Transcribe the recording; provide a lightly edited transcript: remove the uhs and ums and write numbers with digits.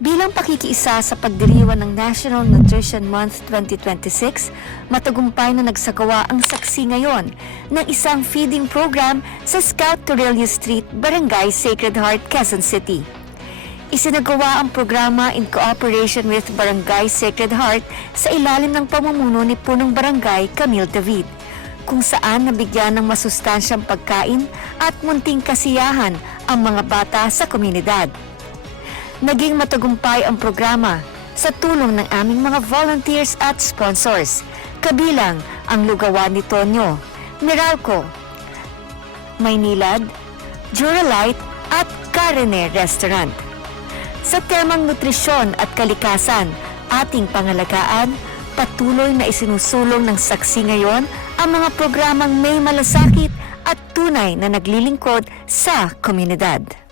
Bilang pakikiisa sa pagdiriwang ng National Nutrition Month 2026, matagumpay na nagsagawa ang saksi ngayon ng isang feeding program sa Scout Torrelia Street, Barangay Sacred Heart, Quezon City. Isinagawa ang programa in cooperation with Barangay Sacred Heart sa ilalim ng pamumuno ni Punong Barangay Camille David, kung saan nabigyan ng masustansyang pagkain at munting kasiyahan ang mga bata sa komunidad. Naging matagumpay ang programa sa tulong ng aming mga volunteers at sponsors, kabilang ang lugawan ni Tonyo, Meralco, Maynilad, Duralite at Carne Restaurant. Sa temang nutrisyon at kalikasan, ating pangalagaan, patuloy na isinusulong ng saksi ngayon ang mga programang may malasakit at tunay na naglilingkod sa komunidad.